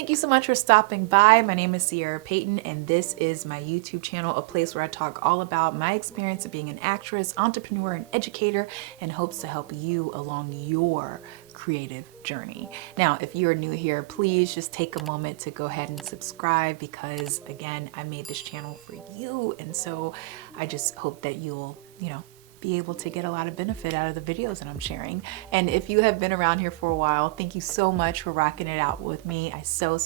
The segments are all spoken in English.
Thank you so much for stopping by. My name is Ciera Payton, and this is my YouTube channel, a place where I talk all about my experience of being an actress, entrepreneur, and educator, in hopes to help you along your creative journey. Now, if you're new here, please just take a moment to go ahead and subscribe, because again, I made this channel for you, and so I just hope that you'll, be able to get a lot of benefit out of the videos that I'm sharing. And if you have been around here for a while, thank you so much for rocking it out with me. I so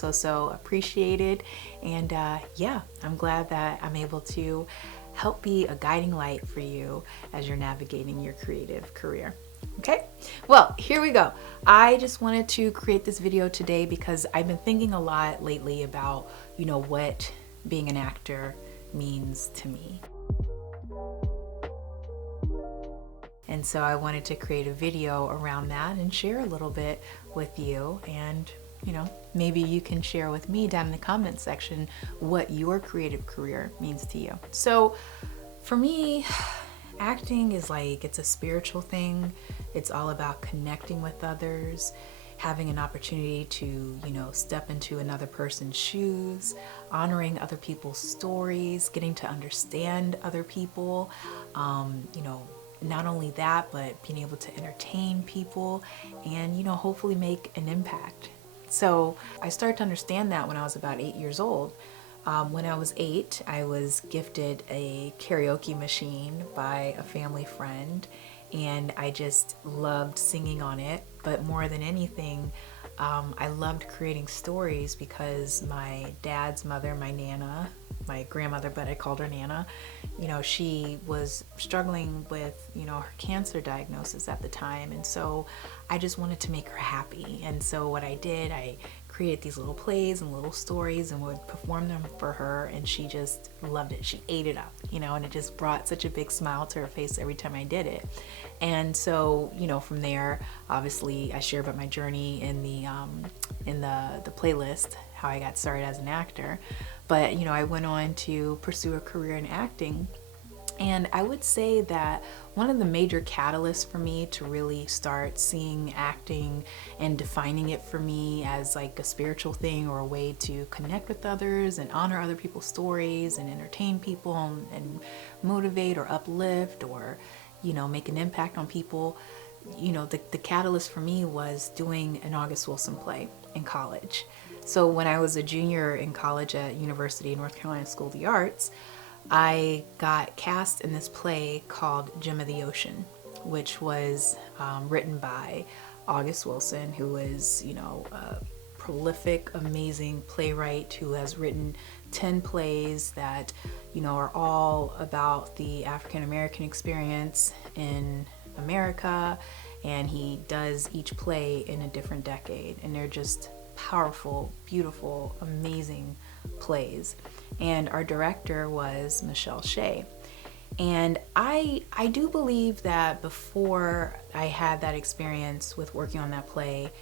appreciate it. And yeah, I'm glad that I'm able to help be a guiding light for you as you're navigating your creative career. Okay, well, here we go. I just wanted to create this video today because I've been thinking a lot lately about, what being an actor means to me. And so I wanted to create a video around that and share a little bit with you. And, maybe you can share with me down in the comments section what your creative career means to you. So for me, acting is it's a spiritual thing. It's all about connecting with others, having an opportunity to, step into another person's shoes, honoring other people's stories, getting to understand other people, not only that, but being able to entertain people and, hopefully make an impact. So I started to understand that when I was about 8 years old. When I was 8, I was gifted a karaoke machine by a family friend, and I just loved singing on it. But more than anything, I loved creating stories because my dad's mother, my Nana, my grandmother, but I called her Nana, she was struggling with, her cancer diagnosis at the time. And so I just wanted to make her happy. And so what I did, I created these little plays and little stories and would perform them for her, and she just loved it. She ate it up, and it just brought such a big smile to her face every time I did it. And so, from there, obviously I share about my journey in the playlist, how I got started as an actor. But, I went on to pursue a career in acting. And I would say that one of the major catalysts for me to really start seeing acting and defining it for me as a spiritual thing, or a way to connect with others and honor other people's stories and entertain people and motivate or uplift or, make an impact on people, the catalyst for me was doing an August Wilson play in college. So when I was a junior in college at University of North Carolina School of the Arts, I got cast in this play called Gem of the Ocean, which was written by August Wilson, who is, a prolific, amazing playwright who has written 10 plays that, are all about the African American experience in America. And he does each play in a different decade, and they're just powerful, beautiful, amazing plays. And our director was Michelle Shea. And I do believe that before I had that experience with working on that play,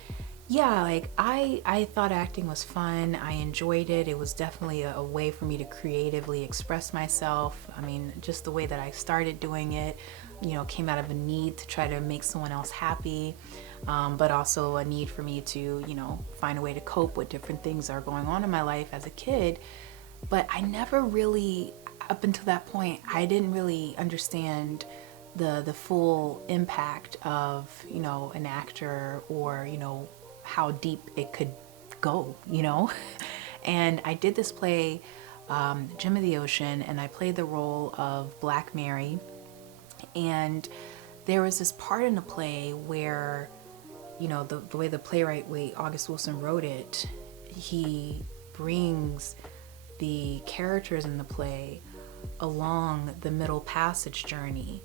yeah, I thought acting was fun. I enjoyed it. It was definitely a way for me to creatively express myself. I mean, just the way that I started doing it, came out of a need to try to make someone else happy, but also a need for me to, find a way to cope with different things that are going on in my life as a kid. But I never really, up until that point, I didn't really understand the full impact of, an actor, or, how deep it could go, And I did this play, Gem of the Ocean, and I played the role of Black Mary. And there was this part in the play where, the way the playwright, August Wilson wrote it, he brings the characters in the play along the Middle Passage journey.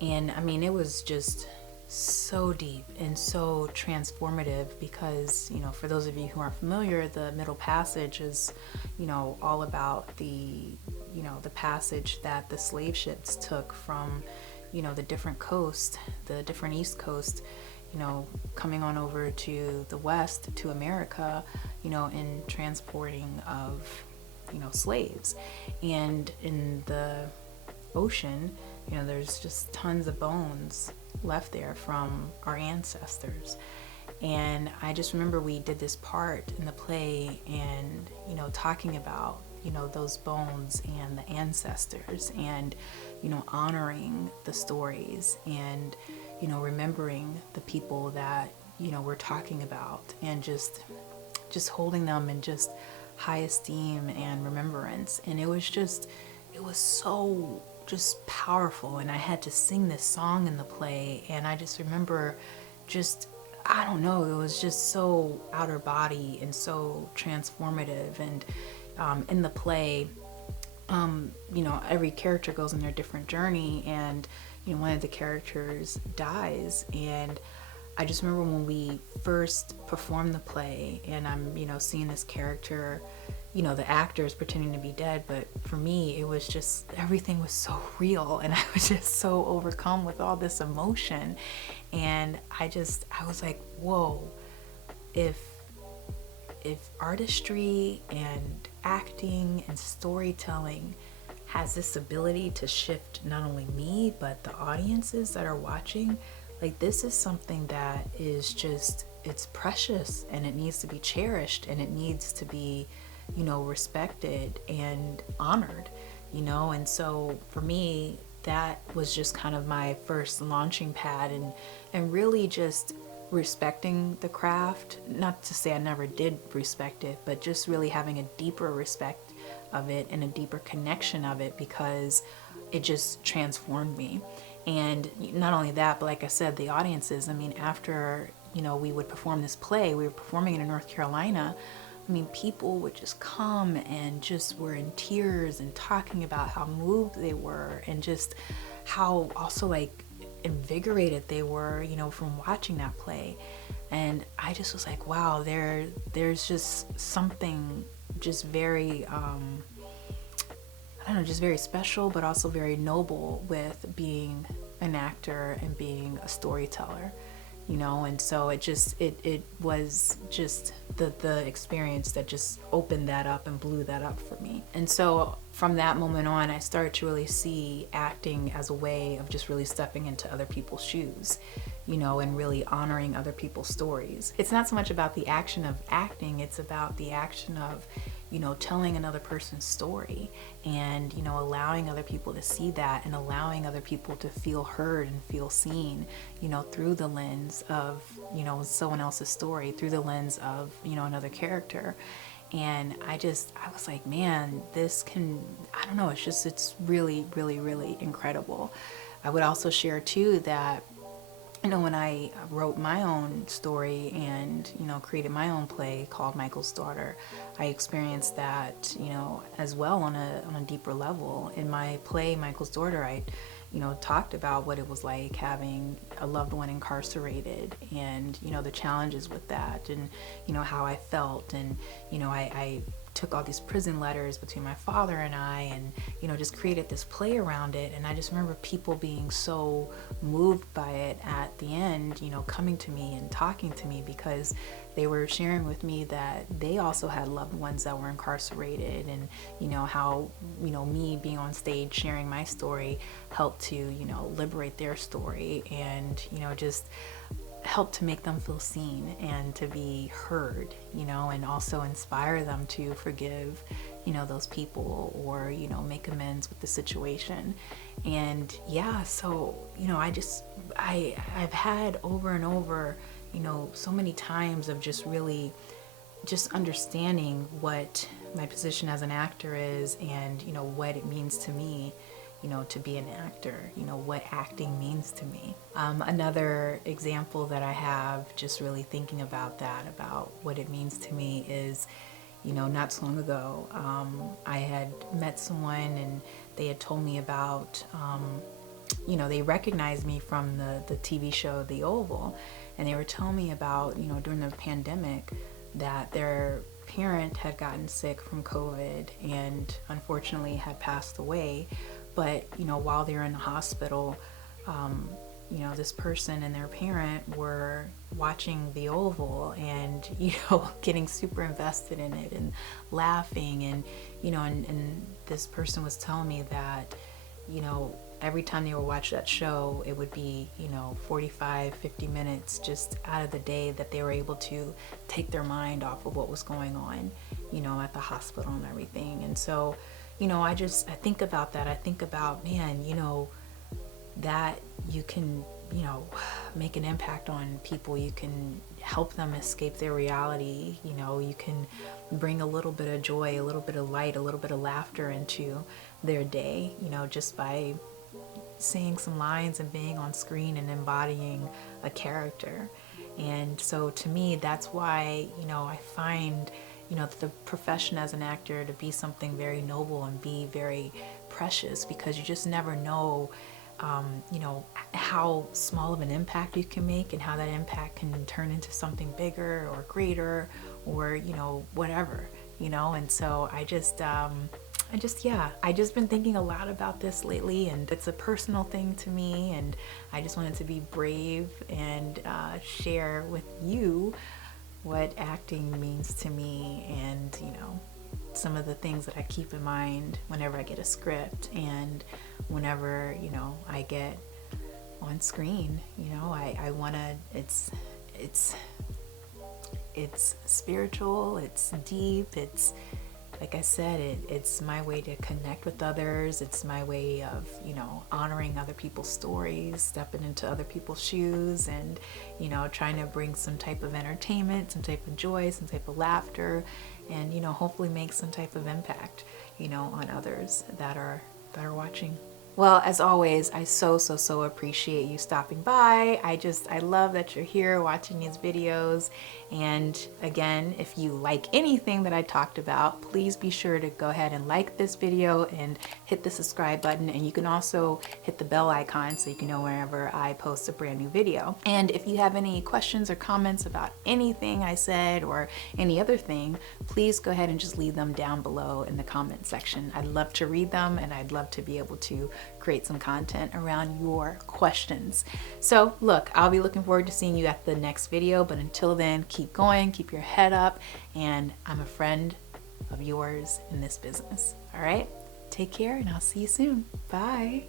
And I mean, it was just so deep and so transformative because, for those of you who aren't familiar, the Middle Passage is, all about the passage that the slave ships took from, the different coast, the different East Coast, coming on over to the West, to America, in transporting of, slaves. And in the ocean, there's just tons of bones left there from our ancestors. And I just remember we did this part in the play and, you know, talking about, you know, those bones and the ancestors and, you know, honoring the stories and, you know, remembering the people that, you know, we're talking about and just holding them in just high esteem and remembrance. And it was so just powerful. And I had to sing this song in the play. And I just remember I don't know, it was just so outer body and so transformative. And in the play, you know, every character goes on their different journey, and, you know, one of the characters dies. And I just remember when we first performed the play and I'm, you know, seeing this character, you know, the actors pretending to be dead, but for me, it was just, everything was so real, and I was just so overcome with all this emotion. And I was like, whoa, if artistry and acting and storytelling has this ability to shift not only me, but the audiences that are watching, like, this is something that is just, it's precious, and it needs to be cherished, and it needs to be, you know, respected and honored, you know. And so for me, that was just kind of my first launching pad, and really just respecting the craft. Not to say I never did respect it, but just really having a deeper respect of it and a deeper connection of it, because it just transformed me. And not only that, but like I said, the audiences, I mean, after, you know, we would perform this play, we were performing it in North Carolina. I mean, people would just come and just were in tears and talking about how moved they were and just how also like invigorated they were, you know, from watching that play. And I just was like, wow, there's just something just very, I don't know, just very special, but also very noble with being an actor and being a storyteller, you know. And so it was just the experience that just opened that up and blew that up for me. And so from that moment on, I started to really see acting as a way of just really stepping into other people's shoes, you know, and really honoring other people's stories. It's not so much about the action of acting, it's about the action of, you know, telling another person's story and, you know, allowing other people to see that and allowing other people to feel heard and feel seen, you know, through the lens of, you know, someone else's story, through the lens of, you know, another character. And I was like, man, I don't know, it's really, really, really incredible. I would also share too that, you know, when I wrote my own story and, you know, created my own play called Michael's Daughter, I experienced that, you know, as well on a deeper level. In my play, Michael's Daughter, I, you know, talked about what it was like having a loved one incarcerated and, you know, the challenges with that and, you know, how I felt. And, you know, I took all these prison letters between my father and I and, you know, just created this play around it. And I just remember people being so moved by it at the end, you know, coming to me and talking to me because they were sharing with me that they also had loved ones that were incarcerated, and, you know, how, you know, me being on stage sharing my story helped to, you know, liberate their story and, you know, just help to make them feel seen and to be heard, you know, and also inspire them to forgive, you know, those people or, you know, make amends with the situation. And yeah, so, you know, I've had over and over, you know, so many times of just really just understanding what my position as an actor is and, you know, what it means to me, you know, to be an actor, you know, what acting means to me. Another example that I have just really thinking about that, about what it means to me is, you know, not so long ago, I had met someone and they had told me about, you know, they recognized me from the TV show The Oval, and they were telling me about, you know, during the pandemic that their parent had gotten sick from COVID and unfortunately had passed away. But, you know, while they were in the hospital, you know, this person and their parent were watching The Oval and, you know, getting super invested in it and laughing. And, you know, and this person was telling me that, you know, every time they would watch that show, it would be, 45, 50 minutes just out of the day that they were able to take their mind off of what was going on, at the hospital and everything. And so, I think about that. I think about, man, that you can, make an impact on people. You can help them escape their reality. You can bring a little bit of joy, a little bit of light, a little bit of laughter into their day, just by saying some lines and being on screen and embodying a character. And so to me, that's why, I find, the profession as an actor to be something very noble and be very precious, because you just never know, how small of an impact you can make, and how that impact can turn into something bigger or greater, or, whatever, and so I just been thinking a lot about this lately, and it's a personal thing to me, and I just wanted to be brave and share with you what acting means to me, and some of the things that I keep in mind whenever I get a script, and whenever I get on screen. I want to, it's spiritual, it's deep, it's, like I said, it's my way to connect with others. It's my way of, honoring other people's stories, stepping into other people's shoes, and, trying to bring some type of entertainment, some type of joy, some type of laughter, and, hopefully make some type of impact, on others that are watching. Well, as always, I so appreciate you stopping by. I love that you're here watching these videos. And again, if you like anything that I talked about, please be sure to go ahead and like this video and hit the subscribe button. And you can also hit the bell icon so you can know whenever I post a brand new video. And if you have any questions or comments about anything I said or any other thing, please go ahead and just leave them down below in the comment section. I'd love to read them, and I'd love to be able to create some content around your questions. So look, I'll be looking forward to seeing you at the next video, but until then, keep going, keep your head up, and I'm a friend of yours in this business. All right, take care, and I'll see you soon. Bye.